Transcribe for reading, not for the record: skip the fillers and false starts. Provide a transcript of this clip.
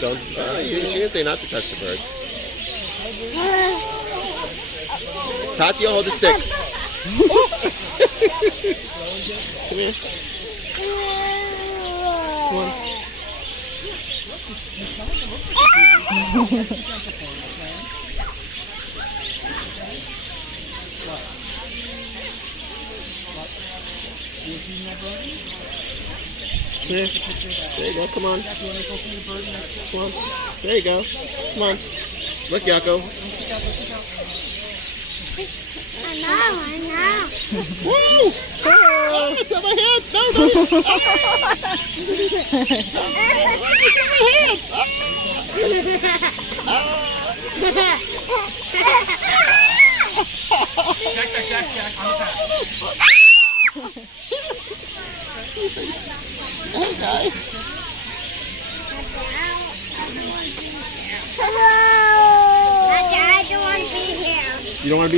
Don't. She didn't say not to touch the birds. Tati, hold the stick. Come here. Come on. Here. There you go. Come on. Come on. There you go. Come on. Look, Yako. I know. Woo! Oh, it's on my head. No. Okay. Hello. I don't want to be here. You don't want to be